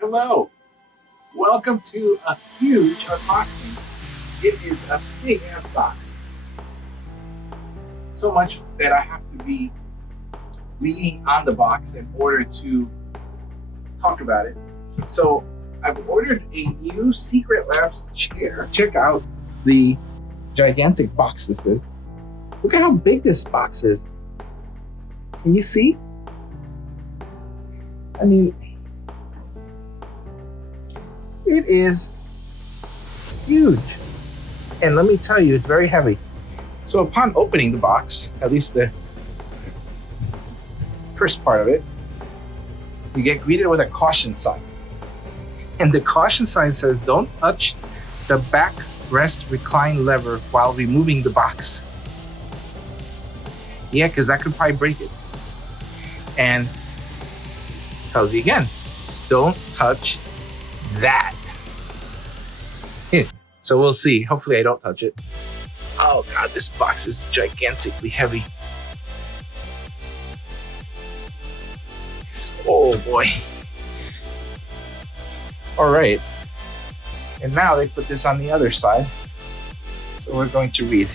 Hello, welcome to a huge unboxing. It is a big ass box. So much that I have to be leaning on the box in order to talk about it. So I've ordered a new SecretLab chair. Check out the gigantic box this is. Look at how big this box is. Can you see? I mean, it is huge. And let me tell you, it's very heavy. So upon opening the box, at least the first part of it, you get greeted with a caution sign. And the caution sign says, don't touch the backrest recline lever while removing the box. Yeah, because that could probably break it. And tells you again, don't touch that. So we'll see. Hopefully I don't touch it. Oh God, this box is gigantically heavy. Oh boy. All right. And now they put this on the other side. So we're going to read.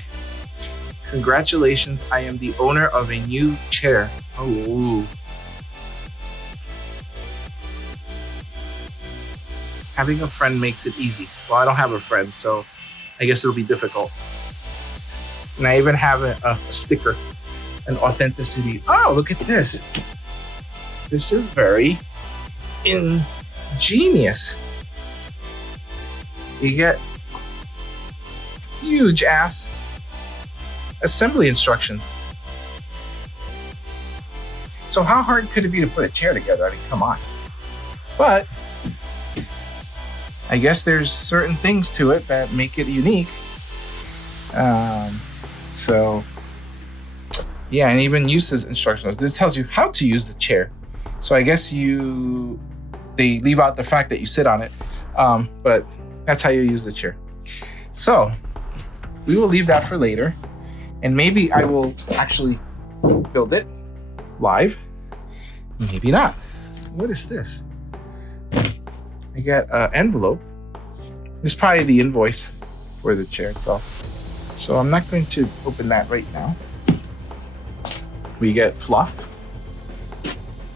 Congratulations, I am the owner of a new chair. Oh. Having a friend makes it easy. Well, I don't have a friend, so I guess it'll be difficult. And I even have a sticker, an authenticity. Oh, look at this. This is very ingenious. You get huge ass assembly instructions. So how hard could it be to put a chair together? I mean, come on. But I guess there's certain things to it that make it unique. So yeah, and even uses instructions. This tells you how to use the chair. So I guess they leave out the fact that you sit on it, but that's how you use the chair. So we will leave that for later, and maybe I will actually build it live. Maybe not. What is this? I got an envelope. This is probably the invoice for the chair itself. So I'm not going to open that right now. We get fluff.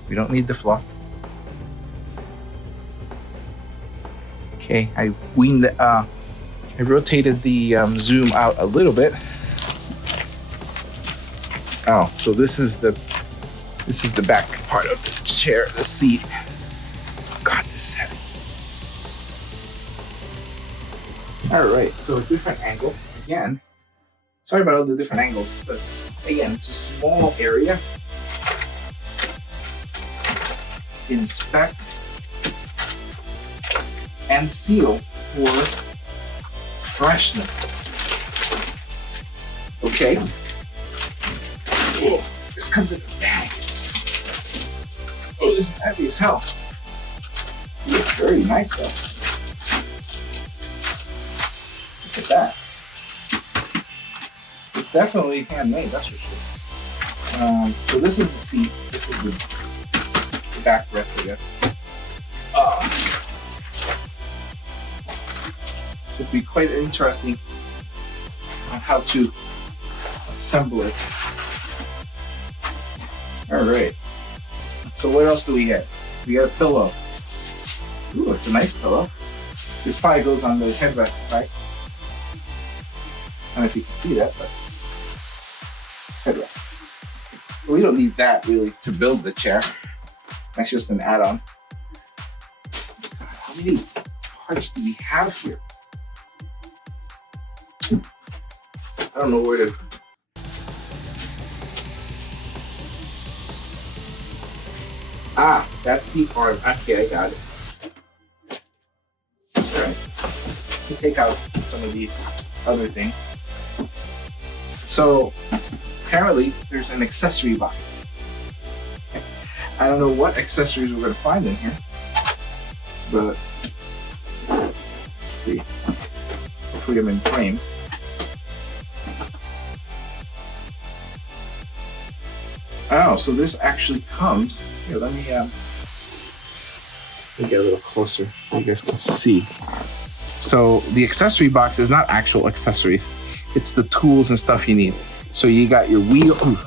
We don't need the fluff. Okay, I rotated the zoom out a little bit. Oh, so this is the back part of the chair, the seat. God, this is heavy. All right, so a different angle again. Sorry about all the different angles, but again, it's a small area. Inspect and seal for freshness. Okay. Oh, this comes in a bag. Oh, this is heavy as hell. It looks very nice though. Look at that. It's definitely handmade, that's for sure. So this is the seat. This is the backrest, I guess. Should be quite interesting on how to assemble it. All right. So what else do we get? We got a pillow. Ooh, it's a nice pillow. This probably goes on the headrest, right? I don't know if you can see that, but headrest. We don't need that really to build the chair. That's just an add-on. How many parts do we have here? I don't know where to. Ah, that's the arm. Okay, I got it. All right. Let me take out some of these other things. So apparently there's an accessory box. I don't know what accessories we're going to find in here, but let's see. Hopefully I'm in frame. Oh, so this actually comes. Here, let me Let me get a little closer so you guys can see. So the accessory box is not actual accessories. It's the tools and stuff you need. So you got your wheel. Ooh,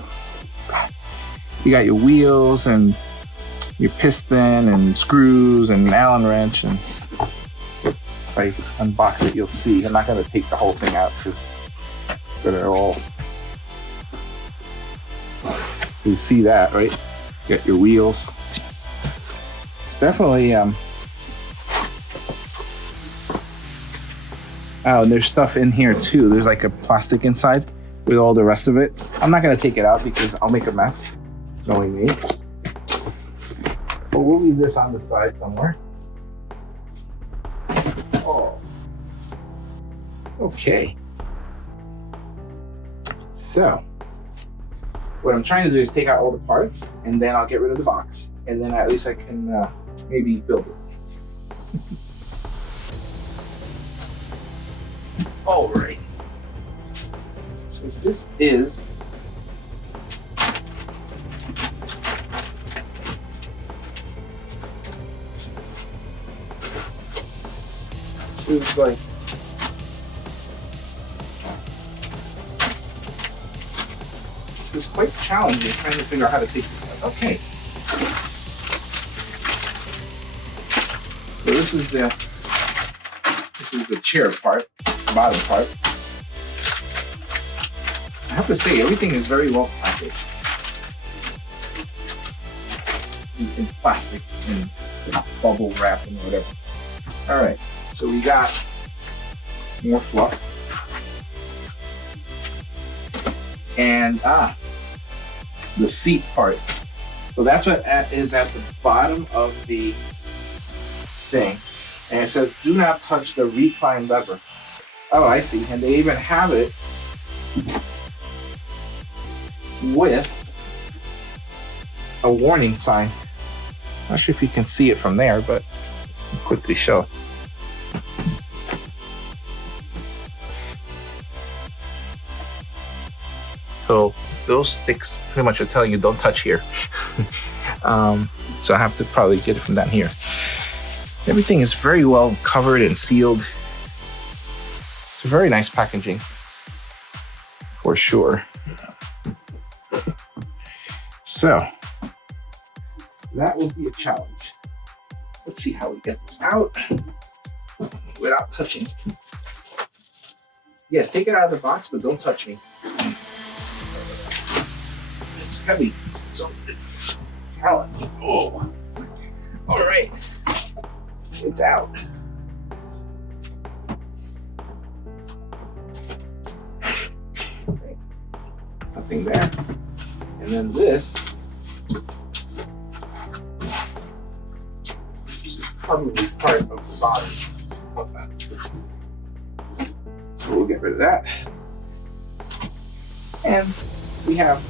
you got your wheels and your piston and screws and Allen wrench. And if I unbox it, you'll see. I'm not going to take the whole thing out because they're all. You see that, right? You got your wheels. Definitely. Oh, and there's stuff in here too. There's like a plastic inside with all the rest of it. I'm not going to take it out because I'll make a mess, knowing me. But we'll leave this on the side somewhere. Oh. Okay. So, what I'm trying to do is take out all the parts, and then I'll get rid of the box, and then at least I can maybe build it. All right. So this is like this is quite challenging trying to figure out how to take this out. Okay. So this is the chair part, the bottom part. I have to say, everything is very well packaged. In plastic and bubble wrap and whatever. All right, so we got more fluff. And the seat part. So that's what is at the bottom of the thing. And it says, do not touch the recline lever. Oh, I see. And they even have it with a warning sign. Not sure if you can see it from there, but I'll quickly show. So those sticks pretty much are telling you don't touch here. So I have to probably get it from down here. Everything is very well covered and sealed. It's a very nice packaging, for sure. So that will be a challenge. Let's see how we get this out without touching. Yes, take it out of the box, but don't touch me. It's heavy, so it's challenging. Oh, all right, it's out. Okay. Nothing there. And then this is probably part of the bottom of that. So we'll get rid of that. And we have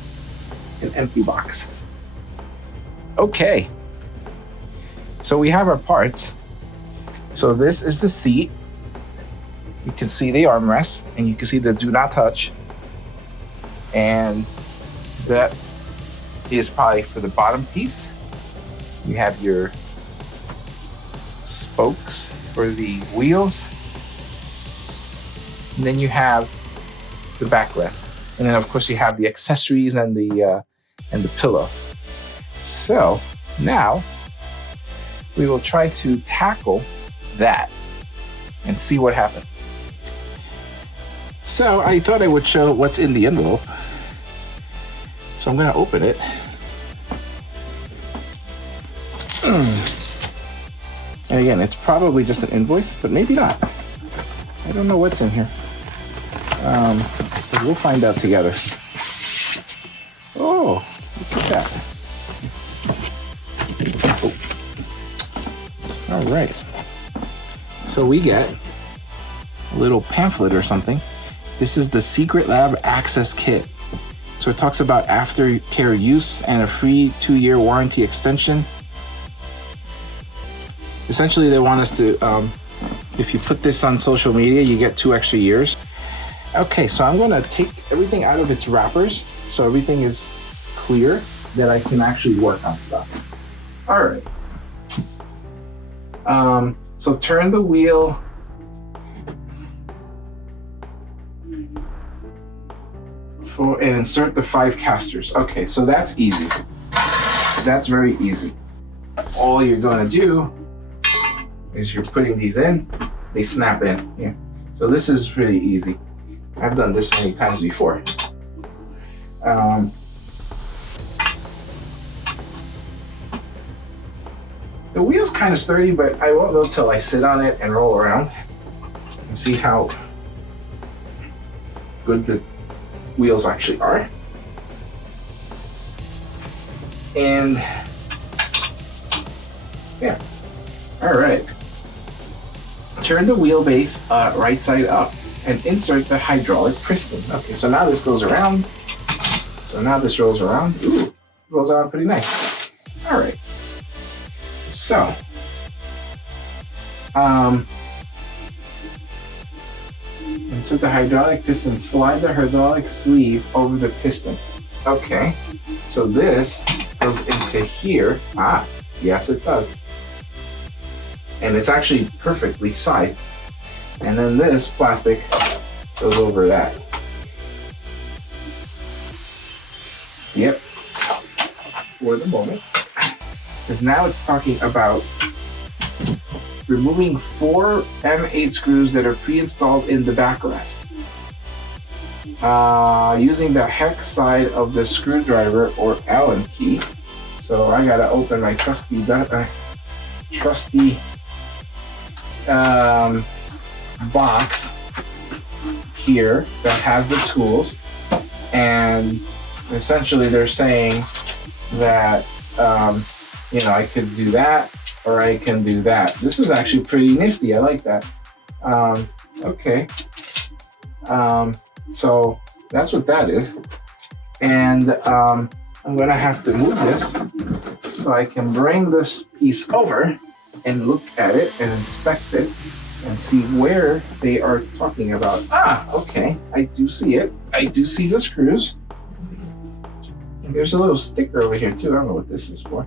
an empty box. Okay. So we have our parts. So this is the seat. You can see the armrest and you can see the do not touch. And that is probably for the bottom piece. You have your spokes for the wheels. And then you have the backrest. And then of course you have the accessories and the pillow. So now we will try to tackle that and see what happens. So I thought I would show what's in the envelope. So I'm going to open it. And again, it's probably just an invoice, but maybe not. I don't know what's in here. But we'll find out together. Oh, look at that. Oh. All right. So we get a little pamphlet or something. This is the SecretLab Access Kit. So it talks about aftercare use and a free 2-year warranty extension. Essentially, they want us to, if you put this on social media, you get 2 extra years. Okay, so I'm gonna take everything out of its wrappers so everything is clear that I can actually work on stuff. All right. So turn the wheel and insert the 5 casters. Okay, so that's easy. That's very easy. All you're going to do is you're putting these in, they snap in here. So this is really easy. I've done this many times before. The wheel's kind of sturdy, but I won't know till I sit on it and roll around and see how good the wheels actually are. And yeah, all right. Turn the wheelbase right side up and insert the hydraulic piston. Okay, so now this goes around. So now this rolls around. Ooh, rolls around pretty nice. All right. So, insert the hydraulic piston, slide the hydraulic sleeve over the piston. Okay, so this goes into here. Ah, yes it does. And it's actually perfectly sized. And then this plastic goes over that. Yep, for the moment. Because now it's talking about removing 4 M8 screws that are pre-installed in the backrest. Using the hex side of the screwdriver or Allen key. So I gotta open my trusty box here that has the tools, and essentially they're saying that you know, I could do that or I can do that. This is actually pretty nifty. I like that. Okay. So that's what that is. And I'm gonna have to move this so I can bring this piece over and look at it and inspect it and see where they are talking about. Ah, okay. I do see it. I do see the screws. And there's a little sticker over here too. I don't know what this is for.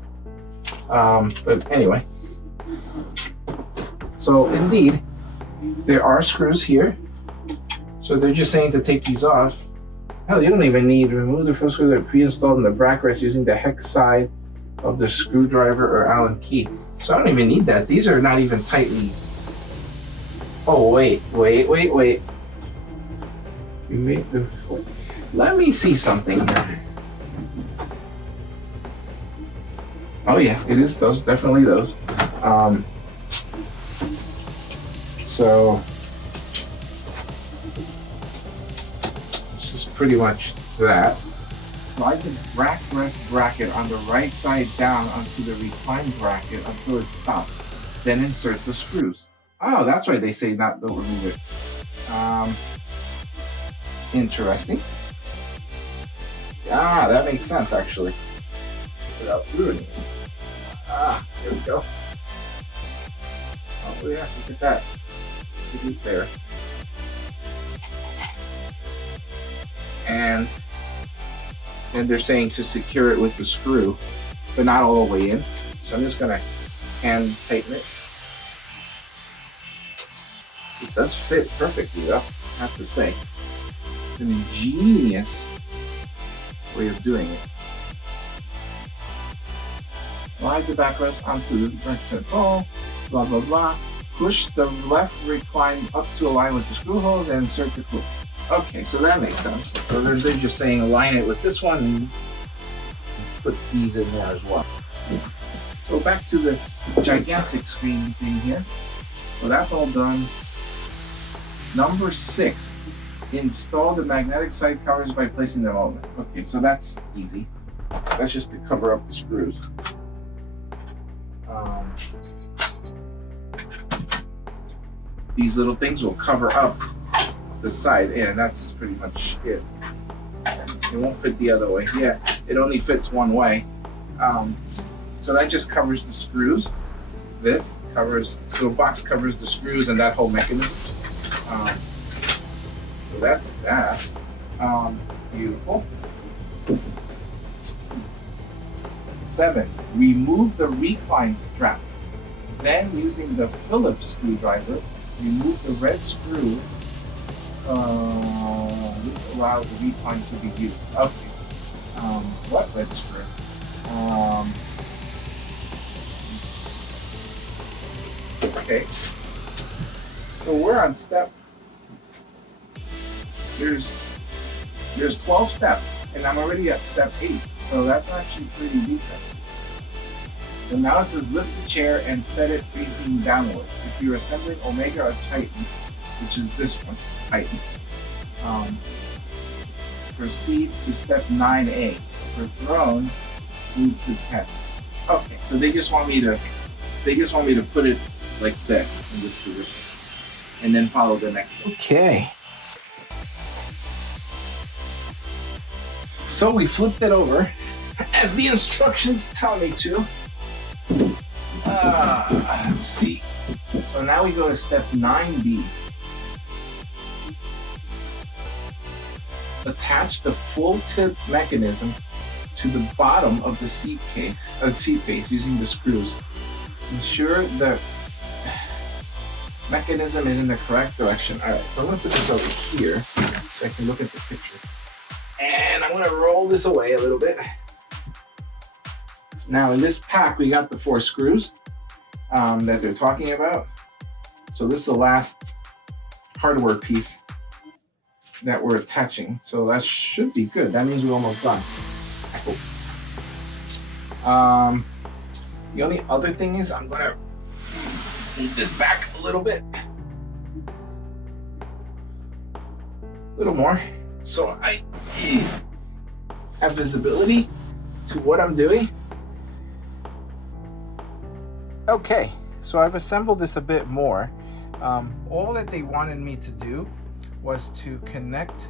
But anyway, so indeed, there are screws here. So they're just saying to take these off. Hell, you don't even need to remove the first screw that are pre-installed in the backrest using the hex side of the screwdriver or Allen key. So I don't even need that. These are not even tightly. Oh, wait. You made the. Let me see something here. Oh yeah, it is those, definitely those. So this is pretty much that. Slide the backrest bracket on the right side down onto the recline bracket until it stops. Then insert the screws. Oh, that's why they say not to remove it. Interesting. Ah, that makes sense actually. Without ruining it. Ah, here we go. Oh, yeah, look at that. It is there. And then they're saying to secure it with the screw, but not all the way in. So I'm just gonna hand tighten it. It does fit perfectly though, I have to say. It's an ingenious way of doing it. Slide the backrest onto the backrest ball, blah blah blah. Push the left recline up to align with the screw holes and insert the clip. Okay, so that makes sense. So they're just saying align it with this one and put these in there as well. So back to the gigantic screen thing here. So that's all done. Number 6, install the magnetic side covers by placing them over. Okay, so that's easy. That's just to cover up the screws. These little things will cover up the side, and that's pretty much it. It won't fit the other way. Yeah, it only fits one way. So that just covers the screws. This covers, so the box covers the screws and that whole mechanism. So that's that. Beautiful. 7, remove the recline strap. Then, using the Phillips screwdriver, remove the red screw. This allows the recline to be used. Okay. What red screw? Okay. So we're on step. There's 12 steps, and I'm already at step 8. So that's actually pretty decent. So now it says lift the chair and set it facing downward. If you're assembling Omega or Titan, which is this one, Titan, proceed to step 9A. For throne, move to 10. Okay, so they just want me to put it like this in this position, and then follow the next step. Okay. So we flipped it over as the instructions tell me to. Let's see. So now we go to step 9B. Attach the full tip mechanism to the bottom of the seat base using the screws. Ensure the mechanism is in the correct direction. All right, so I'm gonna put this over here so I can look at the picture. And I'm gonna roll this away a little bit. Now in this pack, we got the 4 screws that they're talking about. So this is the last hardware piece that we're attaching. So that should be good. That means we're almost done. I hope. The only other thing is I'm gonna move this back a little bit. A little more. So I have visibility to what I'm doing. Okay, so I've assembled this a bit more. All that they wanted me to do was to connect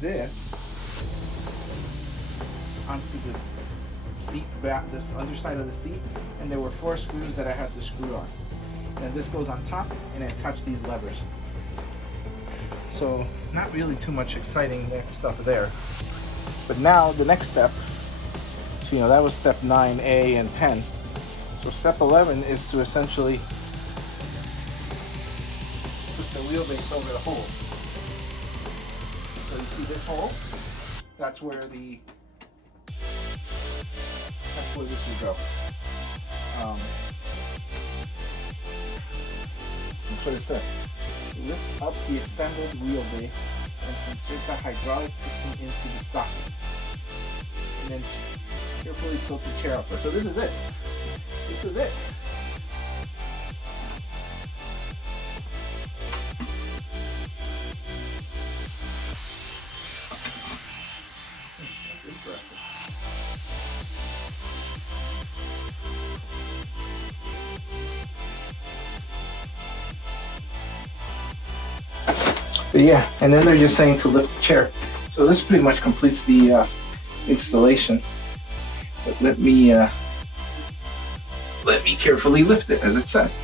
this onto the seat back, this underside of the seat, and there were 4 screws that I had to screw on. And this goes on top, and I touch these levers. So not really too much exciting stuff there. But now the next step, so, that was step 9A and 10. So step 11 is to essentially put the wheelbase over the hole. So you see this hole? That's where this would go. That's what it says. Lift up the assembled wheelbase and insert the hydraulic piston into the socket. And then carefully tilt the chair upward. So this is it. This is it. Interesting. But yeah, and then they're just saying to lift the chair. So this pretty much completes the installation. But let me carefully lift it as it says.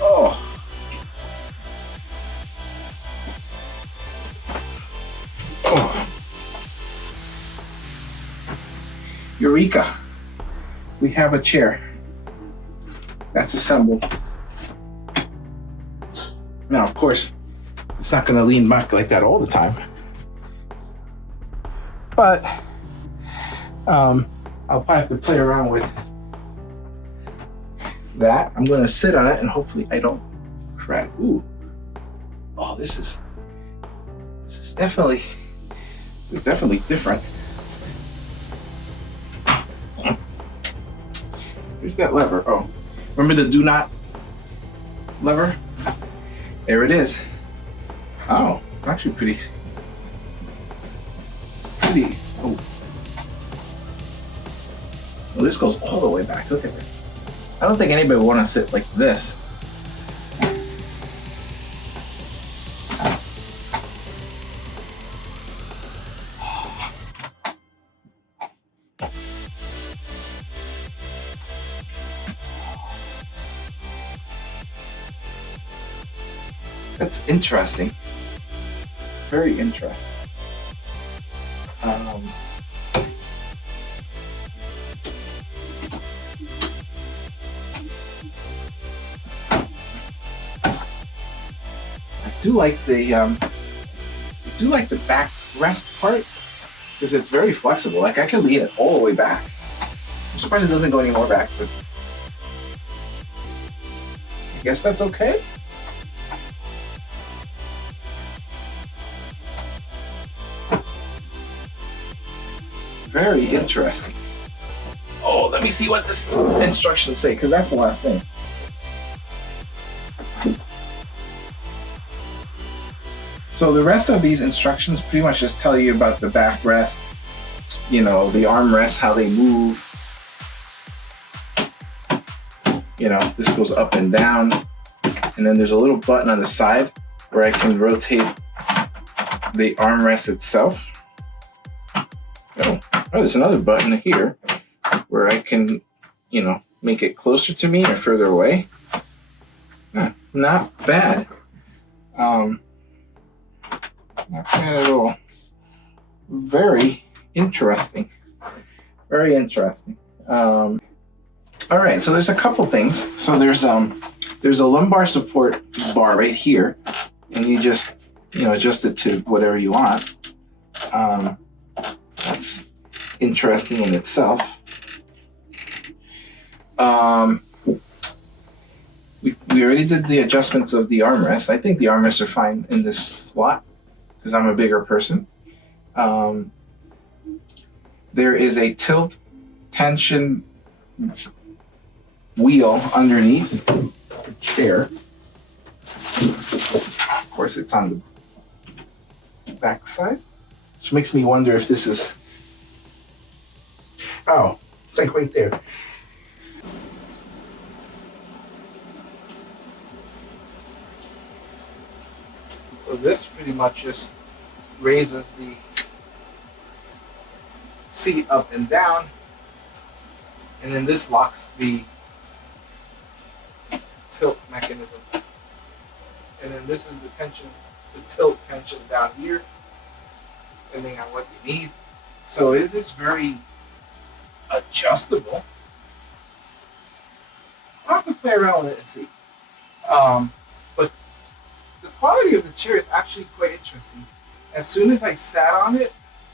Oh. Oh. Eureka. We have a chair that's assembled. Now, of course, it's not going to lean back like that all the time. But I'll probably have to play around with that. I'm going to sit on it and hopefully I don't crack. Ooh. Oh, this is definitely different. Here's that lever. Oh, remember the do not lever? There it is. Oh, it's actually pretty. Oh. Well, this goes all the way back. Look at it. I don't think anybody would want to sit like this. That's interesting. Very interesting. do like the back rest part because it's very flexible. Like I can lean it all the way back. I'm surprised it doesn't go any more back, but I guess that's okay. Very interesting. Oh, let me see what this instructions say, because that's the last thing. So the rest of these instructions pretty much just tell you about the backrest, you know, the armrests, how they move. You know, this goes up and down. And then there's a little button on the side where I can rotate the armrest itself. Oh, there's another button here where I can, you know, make it closer to me or further away. Not bad. Not bad at all. Very interesting. Very interesting. All right, so there's a couple things. So there's a lumbar support bar right here, and you just, you know, adjust it to whatever you want. That's interesting in itself. We already did the adjustments of the armrests. I think the armrests are fine in this slot because I'm a bigger person. There is a tilt tension wheel underneath the chair. Of course, it's on the back side, which makes me wonder if this is... Oh, it's like right there. So this pretty much just raises the seat up and down, and then this locks the tilt mechanism. And then this is the tension, the tilt tension down here, depending on what you need. So it is very adjustable. I'll have to play around with it and see. But the quality of the chair is actually quite interesting. As soon as I sat on it,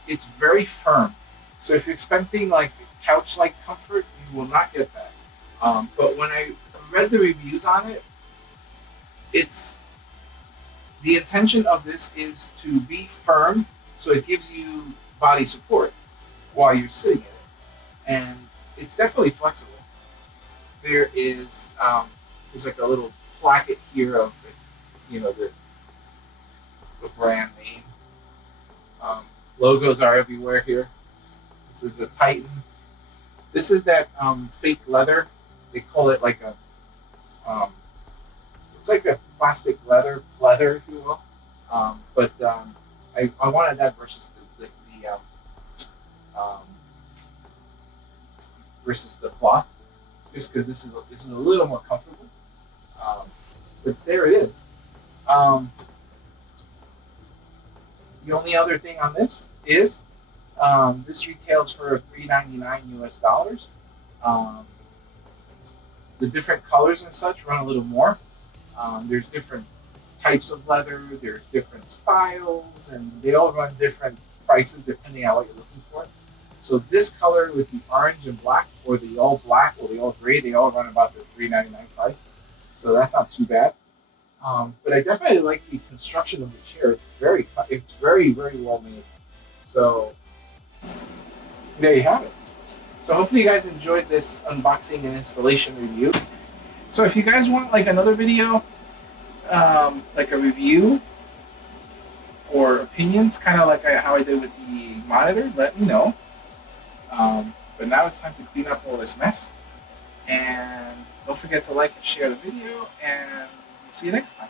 it's very firm. So if you're expecting like couch-like comfort, you will not get that. But when I read the reviews on it, it's the intention of this is to be firm, so it gives you body support while you're sitting in it, and it's definitely flexible. There is there's like a little placket here of the, you know, the brand name. Logos are everywhere here. This is a Titan. This is that fake leather. They call it like a it's like a plastic leather, if you will. But I wanted that versus versus the cloth, just because this is a little more comfortable. But there it is. The only other thing on this is this retails for $3.99 US. The different colors and such run a little more. There's different types of leather, there's different styles, and they all run different prices depending on what you're looking for. So this color with the orange and black, or the all black, or the all gray, they all run about the $3.99 price. So that's not too bad. But I definitely like the construction of the chair. It's very, very well made. So there you have it. So hopefully you guys enjoyed this unboxing and installation review. So if you guys want like another video, like a review or opinions, kind of like how I did with the monitor, let me know. But now it's time to clean up all this mess. And don't forget to like and share the video, and we'll see you next time.